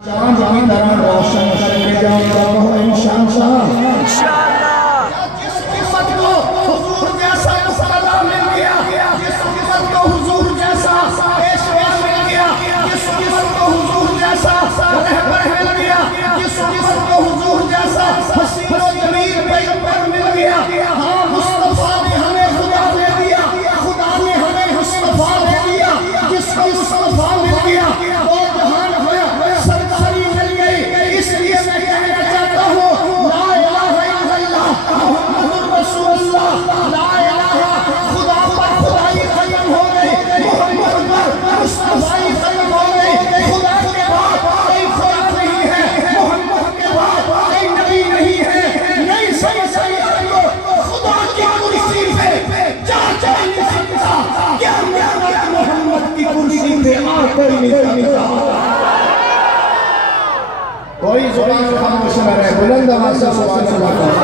चांद की तरह रोशन करके जाऊंगा इंशाअल्लाह। जिस किस्मत को हुजूर जैसा मुस्तफा मिल गया, जिस किस्मत को हुजूर जैसा पेशवा मिल गया, जिस किस्मत को हुजूर जैसा रहबर मिल गया, जिस किस्मत को हुजूर जैसा हसीन और जमील पैगंबर मिल गया। हाँ, मुस्तफा ने हमें खुदा दे दिया, खुदा ने हमें मुस्तफा दे दिया। जिसको मुस्तफा मिल गया वो जहान है, सरदारी मिल गई। इसलिए मैं कहना चाहता हूँ ला इलाहा इल्लल्लाह मुहम्मदुर रसूलुल्लाह, ला इलाहा खुदा पर खुदाई खत्म हो गई, मोहम्मद पर मुस्तफाई खत्म हो गई। खुदा के बाद कोई खुदा नहीं है, मोहम्मद के बाद कोई नबी नहीं है। नहीं समझ सकते खुदा की कुर्सी पे जा नहीं सकता, क्या मोहम्मद की कुर्सी पे आ कोई नहीं सकता। कोई जुबान खामोश न रहे, बुलंद आवाज से सुभान अल्लाह कहो।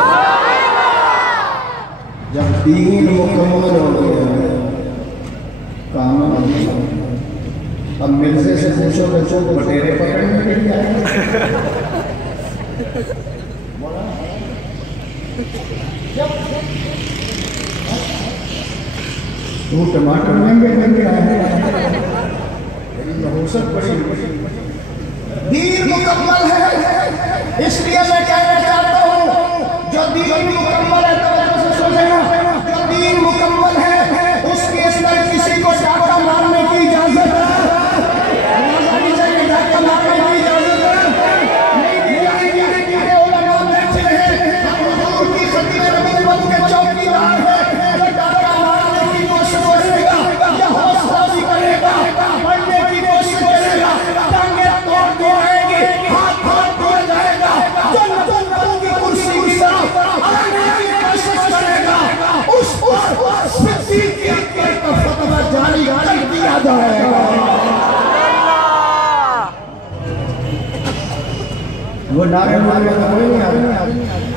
जब दीन मुकम्मल हो गया, काम अब मिर्जे से पूछो बच्चों को बटेरे पकड़ने के लिए आए। तू टमाटर महंगे महंगे आए, दीन मुकम्मल है। इसलिए मैं कहना चाहता हूँ जो दीन मुकम्मल है, तवज्जो से सुनेगा, जो दीन मुकम्मल है उसके अंदर किसी को डाका मारने की इजाजत है, डाका मारने की इजाजत नहीं दी जाएगी। उलमा बैठे हैं, हम हुजूर की खतीब नबुव्वत के चौकीदार हैं। जो डाका मारने की कोशिश करेगा या हौसला भी करेगा, पढ़ने की कोशिश करेगा, टांगे तोड़ दिलाएंगे, हाथ तोड़ जाएगा। जो नबुव्वत की कुर्सी की तरफ आने की कोशिश करेगा उस पर सिद्दीक़ का फतवा जारी कर दिया जाएगा। वो नारे मारे तो कोई नहीं आ रहा।